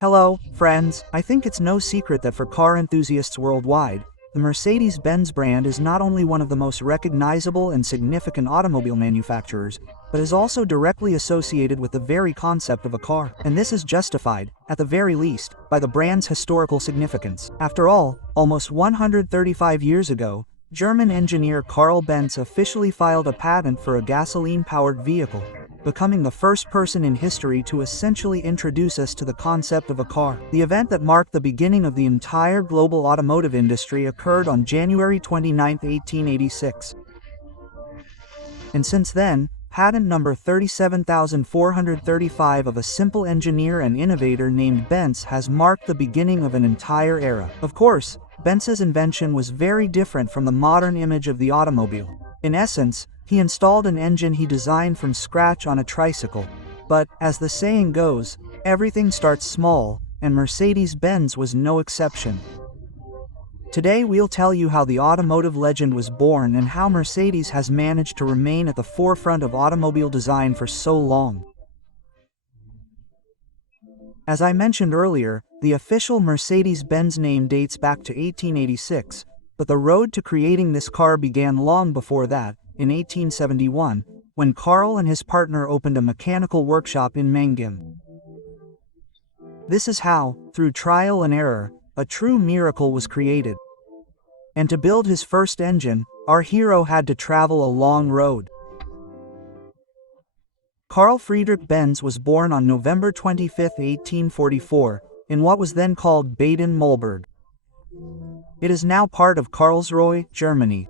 Hello, friends. I think it's no secret that for car enthusiasts worldwide, the Mercedes-Benz brand is not only one of the most recognizable and significant automobile manufacturers, but is also directly associated with the very concept of a car. And this is justified, at the very least, by the brand's historical significance. After all, almost 135 years ago, German engineer Karl Benz officially filed a patent for a gasoline-powered vehicle, becoming the first person in history to essentially introduce us to the concept of a car. The event that marked the beginning of the entire global automotive industry occurred on January 29, 1886. And since then, patent number 37435 of a simple engineer and innovator named Benz has marked the beginning of an entire era. Of course, Benz's invention was very different from the modern image of the automobile. In essence, he installed an engine he designed from scratch on a tricycle. But, as the saying goes, everything starts small, and Mercedes-Benz was no exception. Today we'll tell you how the automotive legend was born and how Mercedes has managed to remain at the forefront of automobile design for so long. As I mentioned earlier, the official Mercedes-Benz name dates back to 1886, but the road to creating this car began long before that, in 1871, when Karl and his partner opened a mechanical workshop in Mannheim. This is how, through trial and error, a true miracle was created. And to build his first engine, our hero had to travel a long road. Carl Friedrich Benz was born on November 25, 1844, in what was then called Baden-Mühlberg. It is now part of Karlsruhe, Germany.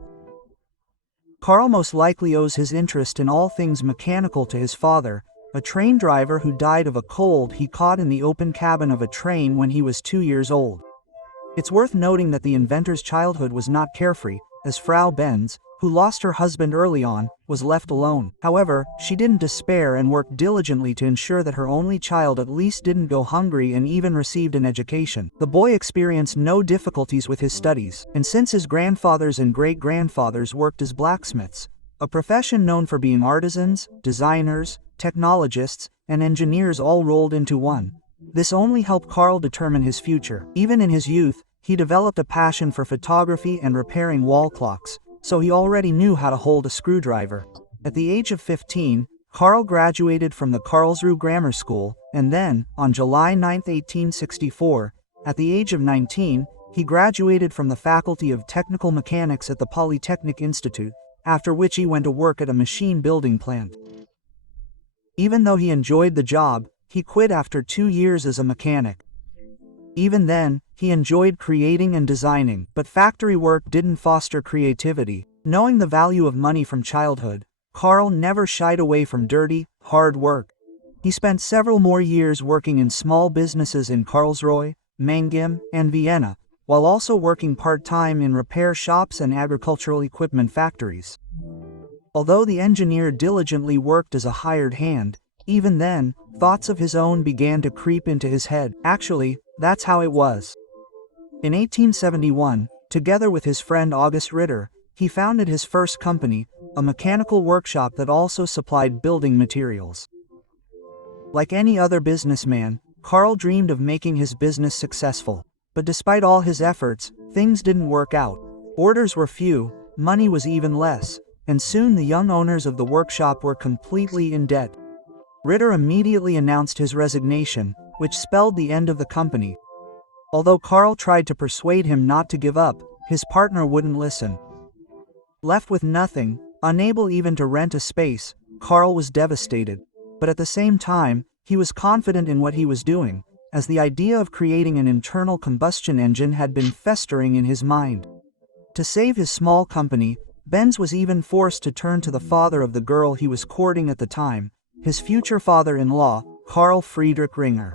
Karl most likely owes his interest in all things mechanical to his father, a train driver who died of a cold he caught in the open cabin of a train when he was 2 years old. It's worth noting that the inventor's childhood was not carefree, as Frau Benz, who lost her husband early on, was left alone. However, she didn't despair and worked diligently to ensure that her only child at least didn't go hungry and even received an education. The boy experienced no difficulties with his studies, and since his grandfathers and great-grandfathers worked as blacksmiths, a profession known for being artisans, designers, technologists, and engineers all rolled into one, this only helped Karl determine his future. Even in his youth, he developed a passion for photography and repairing wall clocks, so he already knew how to hold a screwdriver. At the age of 15, Karl graduated from the Karlsruhe Grammar School, and then, on July 9, 1864, at the age of 19, he graduated from the Faculty of Technical Mechanics at the Polytechnic Institute, after which he went to work at a machine building plant. Even though he enjoyed the job, he quit after 2 years as a mechanic. Even then, he enjoyed creating and designing, but factory work didn't foster creativity. Knowing the value of money from childhood, Karl never shied away from dirty, hard work. He spent several more years working in small businesses in Karlsruhe, Mannheim, and Vienna, while also working part-time in repair shops and agricultural equipment factories. Although the engineer diligently worked as a hired hand, even then, thoughts of his own began to creep into his head. Actually, that's how it was. In 1871, together with his friend August Ritter, he founded his first company, a mechanical workshop that also supplied building materials. Like any other businessman, Karl dreamed of making his business successful. But despite all his efforts, things didn't work out. Orders were few, money was even less, and soon the young owners of the workshop were completely in debt. Ritter immediately announced his resignation, which spelled the end of the company. Although Karl tried to persuade him not to give up, his partner wouldn't listen. Left with nothing, unable even to rent a space, Karl was devastated. But at the same time, he was confident in what he was doing, as the idea of creating an internal combustion engine had been festering in his mind. To save his small company, Benz was even forced to turn to the father of the girl he was courting at the time, his future father-in-law, Carl Friedrich Ringer.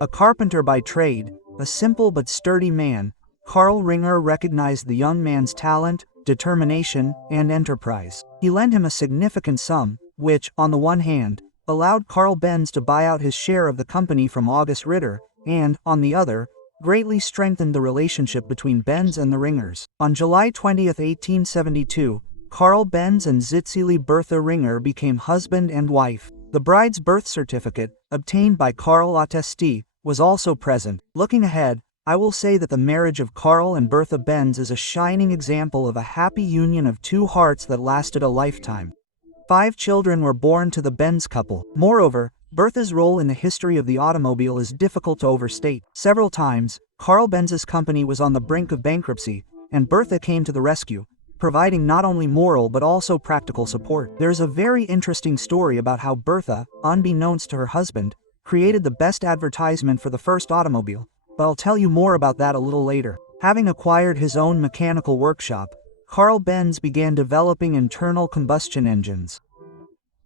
A carpenter by trade, a simple but sturdy man, Karl Ringer recognized the young man's talent, determination, and enterprise. He lent him a significant sum, which, on the one hand, allowed Karl Benz to buy out his share of the company from August Ritter, and, on the other, greatly strengthened the relationship between Benz and the Ringers. On July 20, 1872, Karl Benz and Zitzili Bertha Ringer became husband and wife. The bride's birth certificate, obtained by Karl Attesti, was also present. Looking ahead, I will say that the marriage of Carl and Bertha Benz is a shining example of a happy union of two hearts that lasted a lifetime. 5 children were born to the Benz couple. Moreover, Bertha's role in the history of the automobile is difficult to overstate. Several times, Carl Benz's company was on the brink of bankruptcy, and Bertha came to the rescue, providing not only moral but also practical support. There's a very interesting story about how Bertha, unbeknownst to her husband, created the best advertisement for the first automobile, but I'll tell you more about that a little later. Having acquired his own mechanical workshop, Carl Benz began developing internal combustion engines.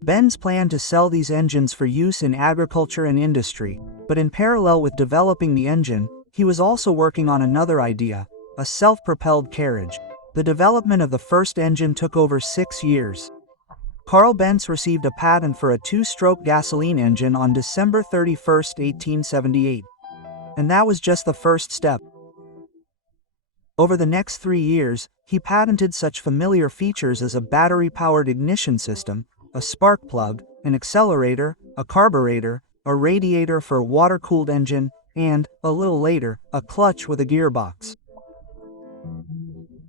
Benz planned to sell these engines for use in agriculture and industry, but in parallel with developing the engine, he was also working on another idea, a self-propelled carriage. The development of the first engine took over 6 years. Carl Benz received a patent for a 2-stroke gasoline engine on December 31, 1878. And that was just the first step. Over the next 3 years, he patented such familiar features as a battery-powered ignition system, a spark plug, an accelerator, a carburetor, a radiator for a water-cooled engine, and, a little later, a clutch with a gearbox.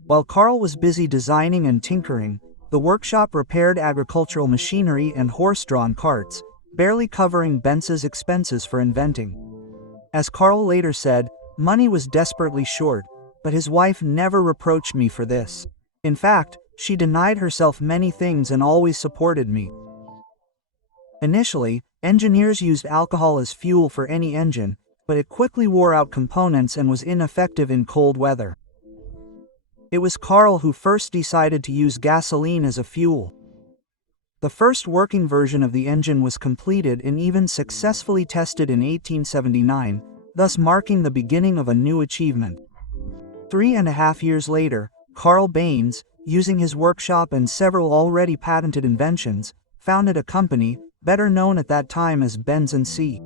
While Carl was busy designing and tinkering, the workshop repaired agricultural machinery and horse-drawn carts, barely covering Benz's expenses for inventing. As Carl later said, money was desperately short, but his wife never reproached me for this. In fact, she denied herself many things and always supported me. Initially, engineers used alcohol as fuel for any engine, but it quickly wore out components and was ineffective in cold weather. It was Carl who first decided to use gasoline as a fuel. The first working version of the engine was completed and even successfully tested in 1879, thus marking the beginning of a new achievement. 3.5 years later, Carl Benz, using his workshop and several already patented inventions, founded a company, better known at that time as Benz & C.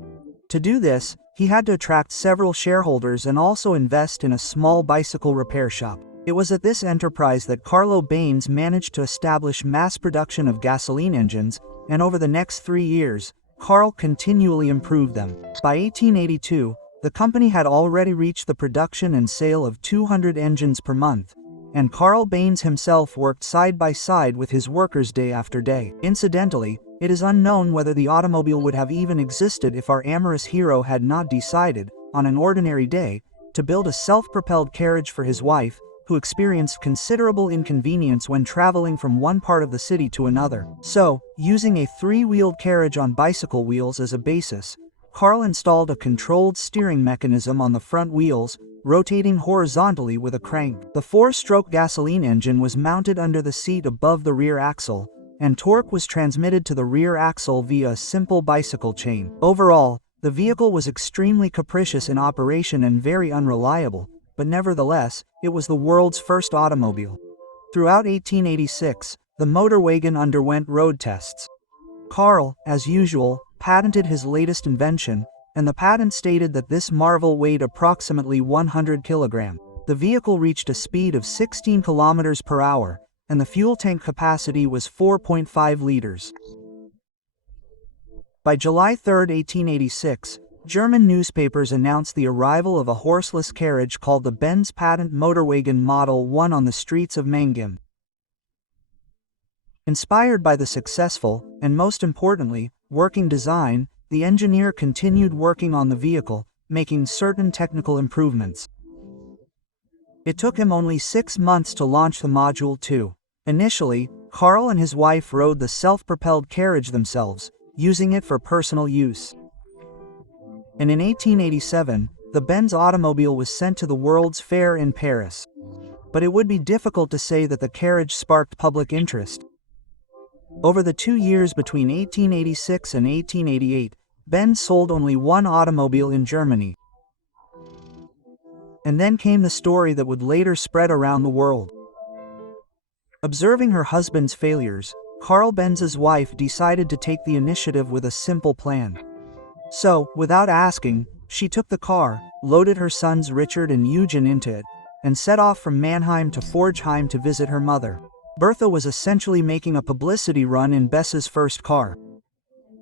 To do this, he had to attract several shareholders and also invest in a small bicycle repair shop. It was at this enterprise that Carlo Benz managed to establish mass production of gasoline engines, and over the next 3 years, Carl continually improved them. By 1882, the company had already reached the production and sale of 200 engines per month, and Carl Benz himself worked side by side with his workers day after day. Incidentally, it is unknown whether the automobile would have even existed if our amorous hero had not decided, on an ordinary day, to build a self-propelled carriage for his wife, who experienced considerable inconvenience when traveling from one part of the city to another. So, using a 3-wheeled carriage on bicycle wheels as a basis, Carl installed a controlled steering mechanism on the front wheels, rotating horizontally with a crank. The 4-stroke gasoline engine was mounted under the seat above the rear axle, and torque was transmitted to the rear axle via a simple bicycle chain. Overall, the vehicle was extremely capricious in operation and very unreliable, but nevertheless, it was the world's first automobile. Throughout 1886, the motor wagon underwent road tests. Carl, as usual, patented his latest invention, and the patent stated that this marvel weighed approximately 100 kilograms. The vehicle reached a speed of 16 kilometers per hour, and the fuel tank capacity was 4.5 liters. By July 3, 1886, German newspapers announced the arrival of a horseless carriage called the Benz Patent Motorwagen Model 1 on the streets of Mannheim. Inspired by the successful, and most importantly, working design, the engineer continued working on the vehicle, making certain technical improvements. It took him only 6 months to launch the Module 2. Initially, Carl and his wife rode the self-propelled carriage themselves, using it for personal use. And in 1887, the Benz automobile was sent to the World's Fair in Paris. But it would be difficult to say that the carriage sparked public interest. Over the 2 years between 1886 and 1888, Benz sold only 1 automobile in Germany. And then came the story that would later spread around the world. Observing her husband's failures, Carl Benz's wife decided to take the initiative with a simple plan. So, without asking, she took the car, loaded her sons Richard and Eugen into it, and set off from Mannheim to Forchheim to visit her mother. Bertha was essentially making a publicity run in Bess's first car.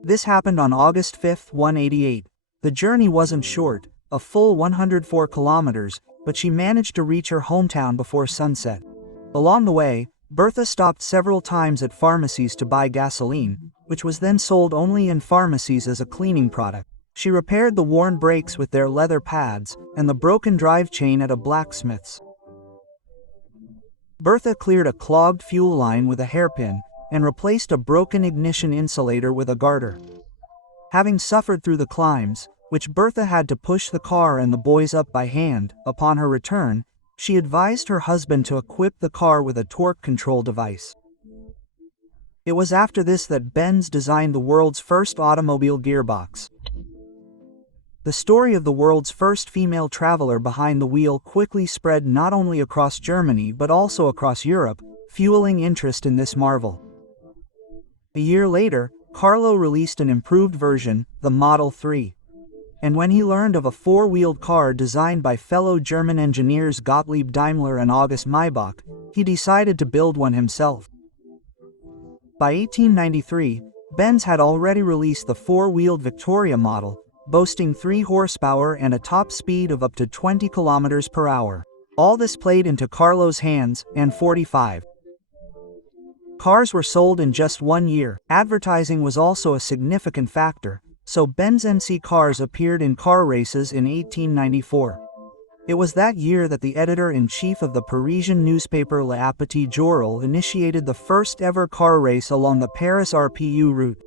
This happened on August 5, 1888. The journey wasn't short, a full 104 kilometers, but she managed to reach her hometown before sunset. Along the way, Bertha stopped several times at pharmacies to buy gasoline, which was then sold only in pharmacies as a cleaning product. She repaired the worn brakes with their leather pads, and the broken drive chain at a blacksmith's. Bertha cleared a clogged fuel line with a hairpin, and replaced a broken ignition insulator with a garter. Having suffered through the climbs, which Bertha had to push the car and the boys up by hand, upon her return, she advised her husband to equip the car with a torque control device. It was after this that Benz designed the world's first automobile gearbox. The story of the world's first female traveler behind the wheel quickly spread not only across Germany but also across Europe, fueling interest in this marvel. A year later, Carlo released an improved version, the Model 3. And when he learned of a four-wheeled car designed by fellow German engineers Gottlieb Daimler and August Maybach, he decided to build one himself. By 1893, Benz had already released the four-wheeled Victoria model, boasting 3 horsepower and a top speed of up to 20 kilometers per hour. All this played into Carlo's hands, and 45 cars were sold in just 1 year. Advertising was also a significant factor, so Benz MC cars appeared in car races in 1894. It was that year that the editor-in-chief of the Parisian newspaper Le Petit Journal initiated the first ever car race along the Paris RPU route.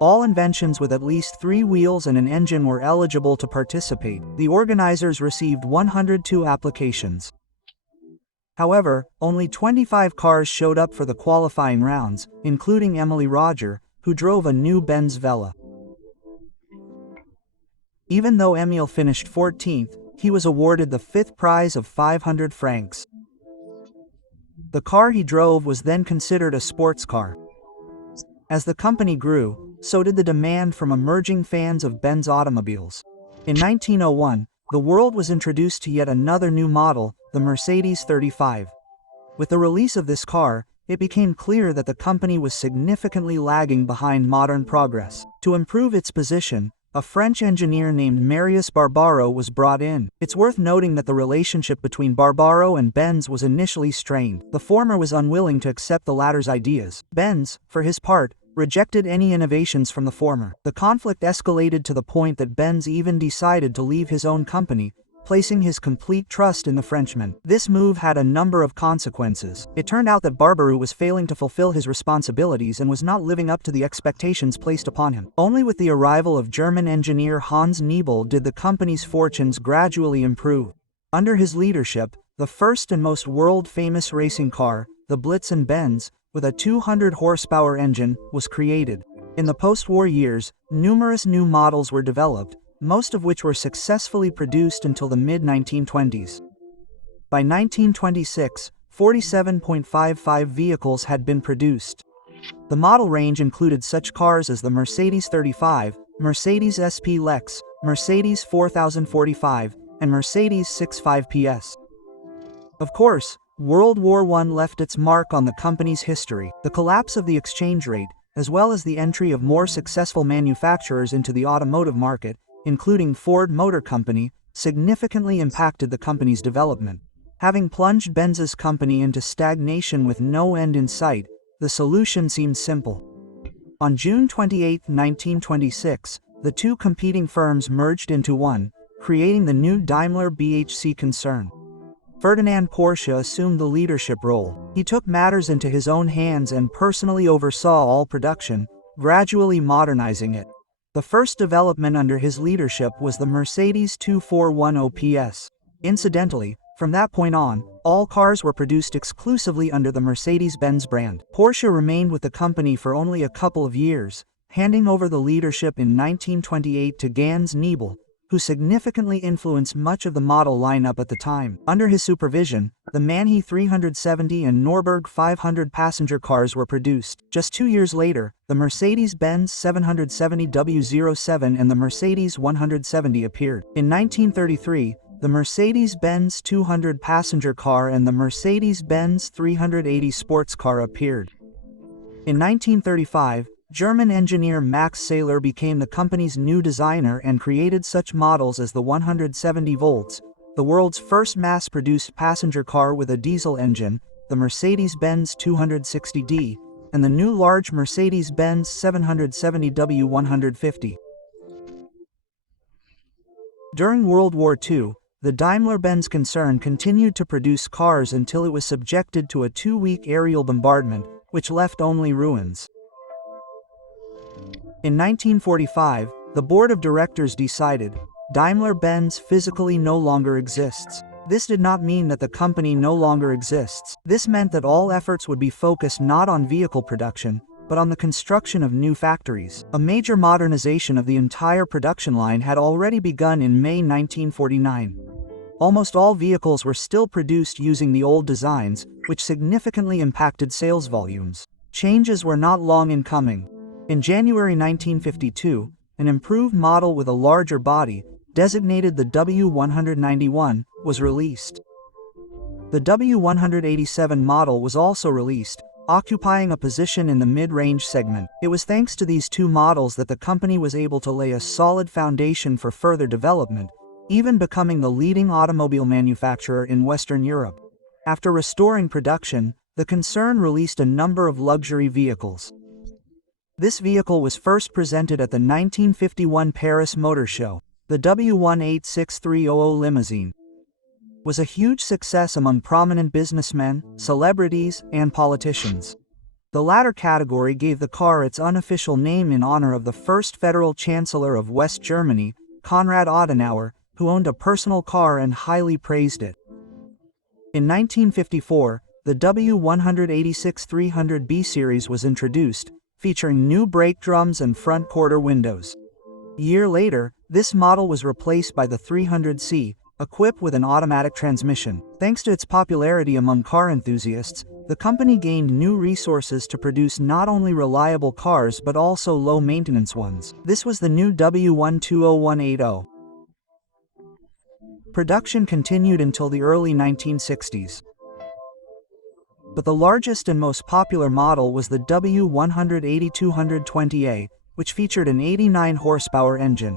All inventions with at least 3 wheels and an engine were eligible to participate. The organizers received 102 applications. However, only 25 cars showed up for the qualifying rounds, including Emily Roger, who drove a new Benz Vela. Even though Emile finished 14th, he was awarded the 5th prize of 500 francs. The car he drove was then considered a sports car. As the company grew, so did the demand from emerging fans of Benz automobiles. In 1901, the world was introduced to yet another new model, the Mercedes-35. With the release of this car, it became clear that the company was significantly lagging behind modern progress. To improve its position, a French engineer named Marius Barbaro was brought in. It's worth noting that the relationship between Barbaro and Benz was initially strained. The former was unwilling to accept the latter's ideas. Benz, for his part, rejected any innovations from the former. The conflict escalated to the point that Benz even decided to leave his own company, placing his complete trust in the Frenchman. This move had a number of consequences. It turned out that Barbaro was failing to fulfill his responsibilities and was not living up to the expectations placed upon him. Only with the arrival of German engineer Hans Niebel did the company's fortunes gradually improve. Under his leadership, the first and most world-famous racing car, the Blitzen-Benz, with a 200 horsepower engine, was created. In the post-war years, numerous new models were developed, most of which were successfully produced until the mid-1920s. By 1926, 47.55 vehicles had been produced. The model range included such cars as the Mercedes-35, Mercedes SP Lex, Mercedes 4045, and Mercedes 65 PS. Of course, World War I left its mark on the company's history. The collapse of the exchange rate, as well as the entry of more successful manufacturers into the automotive market, including Ford Motor Company, significantly impacted the company's development. Having plunged Benz's company into stagnation with no end in sight, the solution seemed simple. On June 28, 1926, the two competing firms merged into one, creating the new Daimler BHC concern. Ferdinand Porsche assumed the leadership role. He took matters into his own hands and personally oversaw all production, gradually modernizing it. The first development under his leadership was the Mercedes 2410 PS. Incidentally, from that point on, all cars were produced exclusively under the Mercedes-Benz brand. Porsche remained with the company for only a couple of years, handing over the leadership in 1928 to Gans Niebel, who significantly influenced much of the model lineup at the time. Under his supervision, the Manhe 370 and Norberg 500 passenger cars were produced. Just 2 years later, the Mercedes-Benz 770 W07 and the Mercedes 170 appeared. In 1933, the Mercedes-Benz 200 passenger car and the Mercedes-Benz 380 sports car appeared. In 1935, German engineer Max Saylor became the company's new designer and created such models as the 170 volts, the world's first mass-produced passenger car with a diesel engine, the Mercedes-Benz 260D, and the new large Mercedes-Benz 770W150. During World War II, the Daimler-Benz concern continued to produce cars until it was subjected to a 2-week aerial bombardment, which left only ruins. In 1945, the board of directors decided, Daimler-Benz physically no longer exists. This did not mean that the company no longer exists. This meant that all efforts would be focused not on vehicle production, but on the construction of new factories. A major modernization of the entire production line had already begun in May 1949. Almost all vehicles were still produced using the old designs, which significantly impacted sales volumes. Changes were not long in coming. In January 1952, an improved model with a larger body, designated the W191, was released. The W187 model was also released, occupying a position in the mid-range segment. It was thanks to these two models that the company was able to lay a solid foundation for further development, even becoming the leading automobile manufacturer in Western Europe. After restoring production, the concern released a number of luxury vehicles. This vehicle was first presented at the 1951 Paris Motor Show. The W186-300 limousine was a huge success among prominent businessmen, celebrities, and politicians. The latter category gave the car its unofficial name in honor of the first federal chancellor of West Germany, Konrad Adenauer, who owned a personal car and highly praised it. In 1954, the W186-300B series was introduced, featuring new brake drums and front quarter windows. A year later, this model was replaced by the 300C, equipped with an automatic transmission. Thanks to its popularity among car enthusiasts, the company gained new resources to produce not only reliable cars but also low-maintenance ones. This was the new W120180. Production continued until the early 1960s. But the largest and most popular model was the W180-220A, which featured an 89-horsepower engine.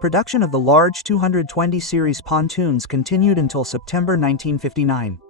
Production of the large 220 series pontoons continued until September 1959.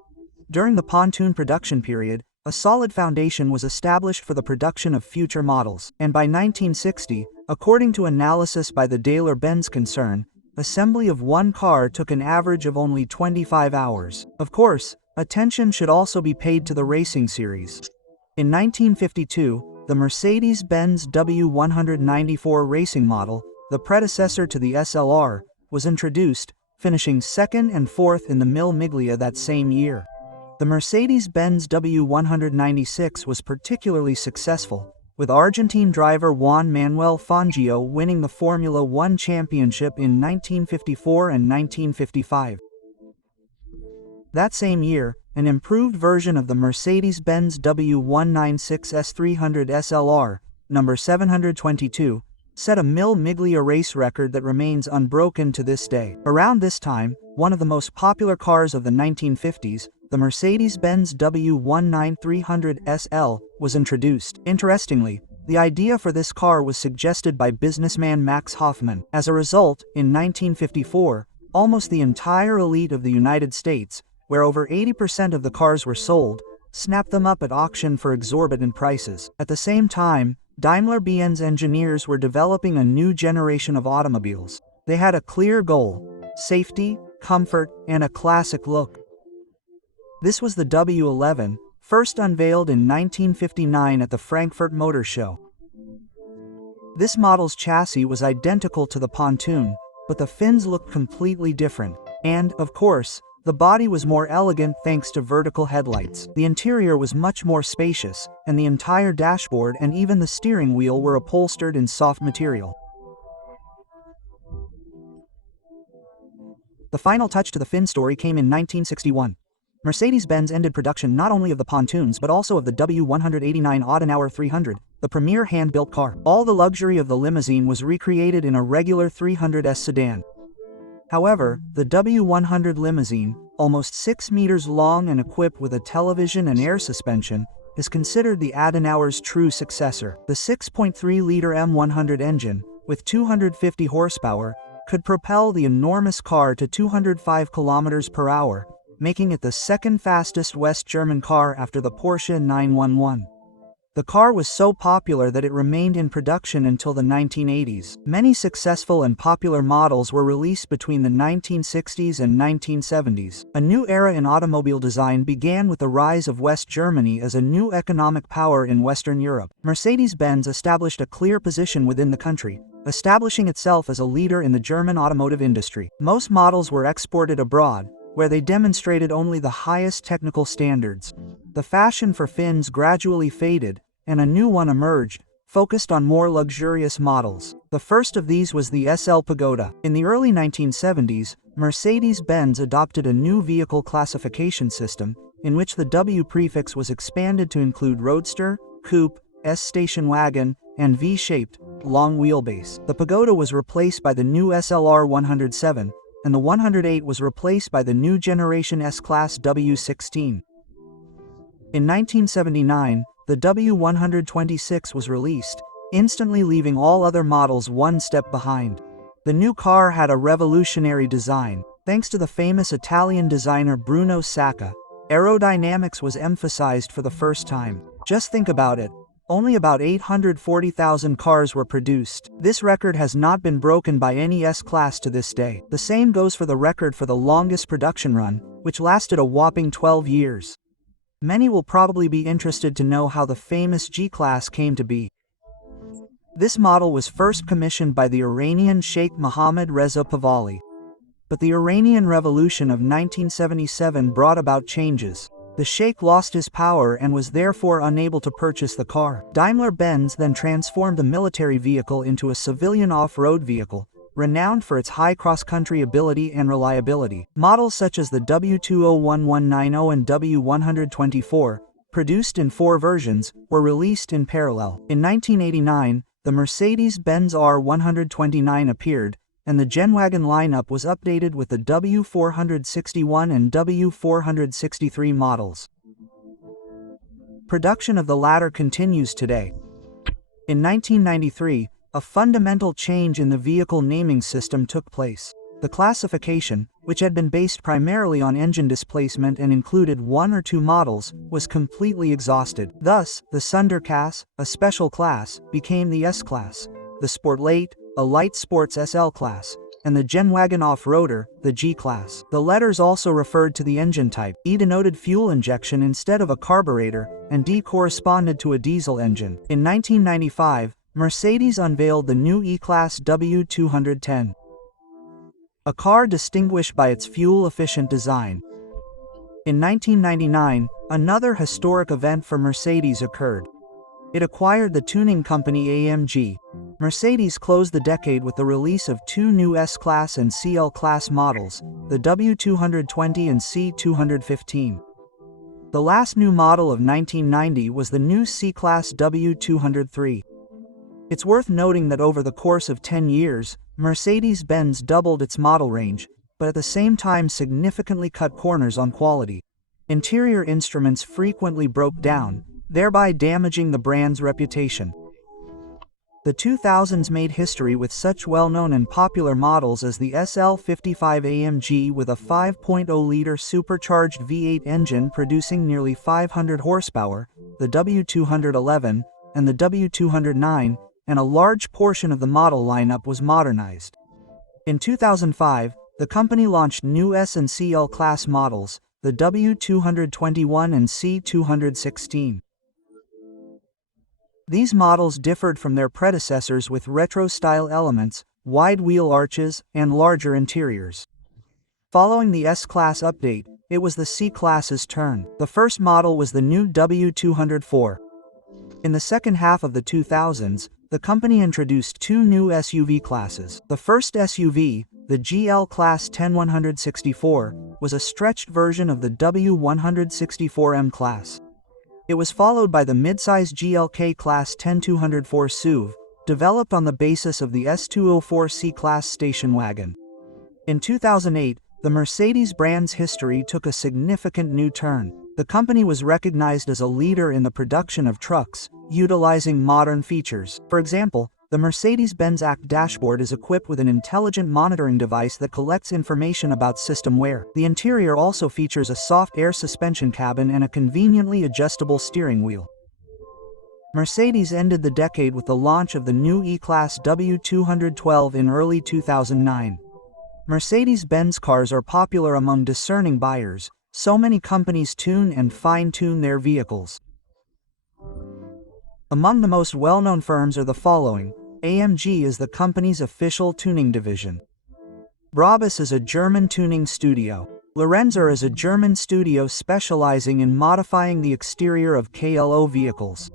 During the pontoon production period, a solid foundation was established for the production of future models, and by 1960, according to analysis by the Daimler-Benz concern, assembly of one car took an average of only 25 hours. Of course, attention should also be paid to the racing series. In 1952, the Mercedes-Benz W194 racing model, the predecessor to the SLR, was introduced, finishing second and fourth in the Mille Miglia that same year. The Mercedes-Benz W196 was particularly successful, with Argentine driver Juan Manuel Fangio winning the Formula One championship in 1954 and 1955. That same year, an improved version of the Mercedes-Benz W196S300 SLR, number 722, set a Mille Miglia race record that remains unbroken to this day. Around this time, one of the most popular cars of the 1950s, the Mercedes-Benz W19300 SL, was introduced. Interestingly, the idea for this car was suggested by businessman Max Hoffman. As a result, in 1954, almost the entire elite of the United States, where over 80% of the cars were sold, snapped them up at auction for exorbitant prices. At the same time, Daimler-Benz engineers were developing a new generation of automobiles. They had a clear goal: safety, comfort, and a classic look. This was the W11, first unveiled in 1959 at the Frankfurt Motor Show. This model's chassis was identical to the pontoon, but the fins looked completely different. And, of course, the body was more elegant thanks to vertical headlights. The interior was much more spacious, and the entire dashboard and even the steering wheel were upholstered in soft material. The final touch to the fin story came in 1961. Mercedes-Benz ended production not only of the pontoons but also of the W189 Adenauer 300, the premier hand-built car. All the luxury of the limousine was recreated in a regular 300S sedan. However, the W100 limousine, almost 6 meters long and equipped with a television and air suspension, is considered the Adenauer's true successor. The 6.3-liter M100 engine, with 250 horsepower, could propel the enormous car to 205 kilometers per hour, making it the second fastest West German car after the Porsche 911. The car was so popular that it remained in production until the 1980s. Many successful and popular models were released between the 1960s and 1970s. A new era in automobile design began with the rise of West Germany as a new economic power in Western Europe. Mercedes-Benz established a clear position within the country, establishing itself as a leader in the German automotive industry. Most models were exported abroad, where they demonstrated only the highest technical standards. The fashion for fins gradually faded, and a new one emerged, focused on more luxurious models. The first of these was the SL Pagoda. In the early 1970s, Mercedes-Benz adopted a new vehicle classification system, in which the W prefix was expanded to include roadster, coupe, S station wagon, and V-shaped, long wheelbase. The Pagoda was replaced by the new SLR 107, and the 108 was replaced by the new generation S-Class W16. In 1979, the W126 was released, instantly leaving all other models one step behind. The new car had a revolutionary design. Thanks to the famous Italian designer Bruno Sacca, aerodynamics was emphasized for the first time. Just think about it. Only about 840,000 cars were produced. This record has not been broken by any S-Class to this day. The same goes for the record for the longest production run, which lasted a whopping 12 years. Many will probably be interested to know how the famous G-Class came to be. This model was first commissioned by the Iranian Sheikh Mohammad Reza Pahlavi. But the Iranian Revolution of 1977 brought about changes. The Sheikh lost his power and was therefore unable to purchase the car. Daimler-Benz then transformed the military vehicle into a civilian off-road vehicle, renowned for its high cross-country ability and reliability. Models such as the W20190 and W124, produced in 4 versions, were released in parallel. In 1989, the Mercedes-Benz R129 appeared, and the Genwagen lineup was updated with the W461 and W463 models. Production of the latter continues today. In 1993, a fundamental change in the vehicle naming system took place. The classification, which had been based primarily on engine displacement and included 1 or 2 models, was completely exhausted. Thus, the Sonderklasse, a special class, became the S-Class, the Sportlight, a light sports SL class, and the Genwagen off-roader, the G-Class. The letters also referred to the engine type. E denoted fuel injection instead of a carburetor, and D corresponded to a diesel engine. In 1995, Mercedes unveiled the new E-Class W210, a car distinguished by its fuel-efficient design. In 1999, another historic event for Mercedes occurred. It acquired the tuning company AMG. Mercedes closed the decade with the release of 2 new S-Class and CL-Class models, the W220 and C215. The last new model of 1990 was the new C-Class W203. It's worth noting that over the course of 10 years, Mercedes-Benz doubled its model range, but at the same time significantly cut corners on quality. Interior instruments frequently broke down, thereby damaging the brand's reputation. The 2000s made history with such well-known and popular models as the SL55 AMG with a 5.0-liter supercharged V8 engine producing nearly 500 horsepower, the W211, and the W209, and a large portion of the model lineup was modernized. In 2005, the company launched new S and CL class models, the W221 and C216. These models differed from their predecessors with retro-style elements, wide wheel arches, and larger interiors. Following the S-Class update, it was the C-Class's turn. The first model was the new W204. In the second half of the 2000s, the company introduced 2 new SUV classes. The first SUV, the GL Class 10164, was a stretched version of the W164M class. It was followed by the midsize GLK Class 10204 SUV, developed on the basis of the S204 C-Class station wagon. In 2008, the Mercedes brand's history took a significant new turn. The company was recognized as a leader in the production of trucks, utilizing modern features. For example, the Mercedes-Benz ACT dashboard is equipped with an intelligent monitoring device that collects information about system wear. The interior also features a soft air suspension cabin and a conveniently adjustable steering wheel. Mercedes ended the decade with the launch of the new E-Class W212 in early 2009. Mercedes-Benz cars are popular among discerning buyers, so many companies tune and fine-tune their vehicles. Among the most well-known firms are the following. AMG is the company's official tuning division. Brabus is a German tuning studio. Lorenzer is a German studio specializing in modifying the exterior of KLO vehicles.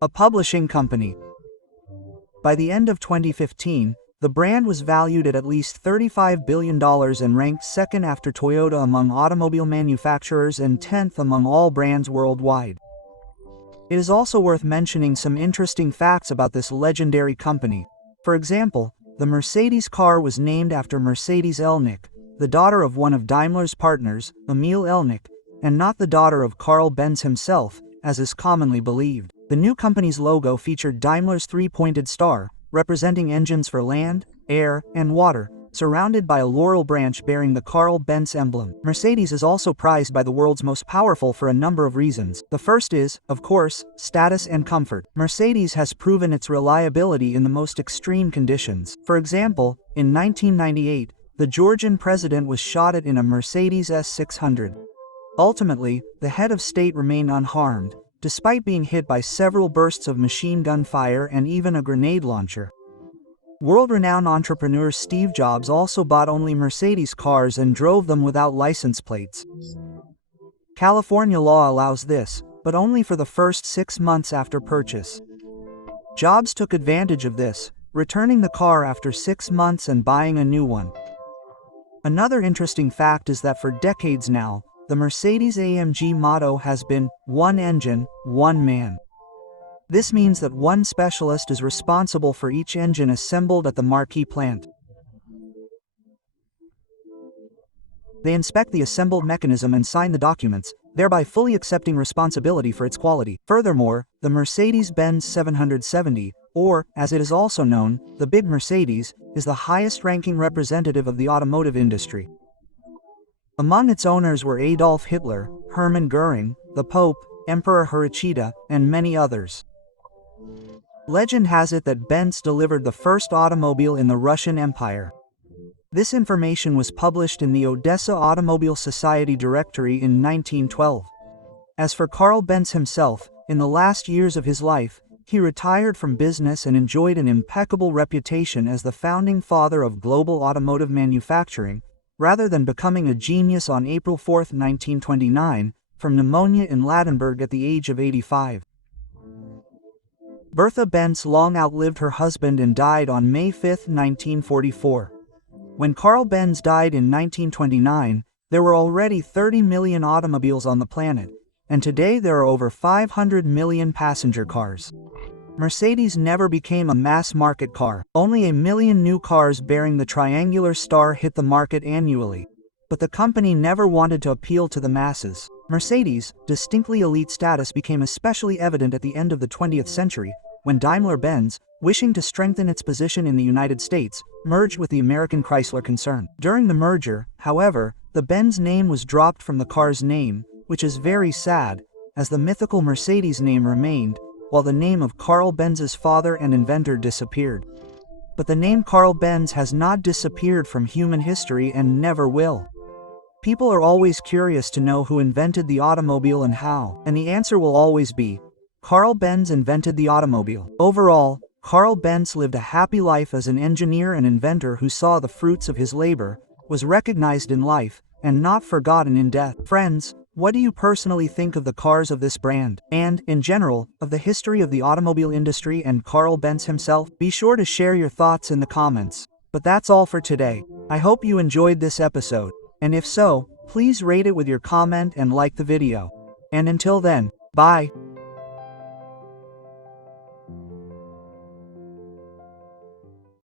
A publishing company. By the end of 2015, the brand was valued at least $35 billion and ranked second after Toyota among automobile manufacturers and 10th among all brands worldwide. It is also worth mentioning some interesting facts about this legendary company. For example, the Mercedes car was named after Mercedes Elnick, the daughter of one of Daimler's partners, Emil Elnick, and not the daughter of Karl Benz himself, as is commonly believed. The new company's logo featured Daimler's three-pointed star, representing engines for land, air, and water, surrounded by a laurel branch bearing the Karl Benz emblem. Mercedes is also prized by the world's most powerful for a number of reasons. The first is, of course, status and comfort. Mercedes has proven its reliability in the most extreme conditions. For example, in 1998, the Georgian president was shot at in a Mercedes S600. Ultimately, the head of state remained unharmed, despite being hit by several bursts of machine gun fire and even a grenade launcher. World-renowned entrepreneur Steve Jobs also bought only Mercedes cars and drove them without license plates. California law allows this, but only for the first 6 months after purchase. Jobs took advantage of this, returning the car after 6 months and buying a new one. Another interesting fact is that for decades now, the Mercedes-AMG motto has been, "One engine, one man." This means that one specialist is responsible for each engine assembled at the marquee plant. They inspect the assembled mechanism and sign the documents, thereby fully accepting responsibility for its quality. Furthermore, the Mercedes-Benz 770, or, as it is also known, the Big Mercedes, is the highest-ranking representative of the automotive industry. Among its owners were Adolf Hitler, Hermann Göring, the Pope, Emperor Hiroshita, and many others. Legend has it that Benz delivered the first automobile in the Russian Empire. This information was published in the Odessa Automobile Society Directory in 1912. As for Karl Benz himself, in the last years of his life, he retired from business and enjoyed an impeccable reputation as the founding father of global automotive manufacturing, rather than becoming a genius on April 4, 1929, from pneumonia in Ladenburg at the age of 85. Bertha Benz long outlived her husband and died on May 5, 1944. When Karl Benz died in 1929, there were already 30 million automobiles on the planet, and today there are over 500 million passenger cars. Mercedes never became a mass-market car. Only 1 million new cars bearing the triangular star hit the market annually. But the company never wanted to appeal to the masses. Mercedes' distinctly elite status became especially evident at the end of the 20th century, when Daimler-Benz, wishing to strengthen its position in the United States, merged with the American Chrysler concern. During the merger, however, the Benz name was dropped from the car's name, which is very sad, as the mythical Mercedes name remained, while the name of Karl Benz's father and inventor disappeared. But the name Karl Benz has not disappeared from human history and never will. People are always curious to know who invented the automobile and how, and the answer will always be, Karl Benz invented the automobile. Overall, Karl Benz lived a happy life as an engineer and inventor who saw the fruits of his labor, was recognized in life, and not forgotten in death. Friends, what do you personally think of the cars of this brand, and, in general, of the history of the automobile industry and Karl Benz himself? Be sure to share your thoughts in the comments. But that's all for today. I hope you enjoyed this episode, and if so, please rate it with your comment and like the video. And until then, bye.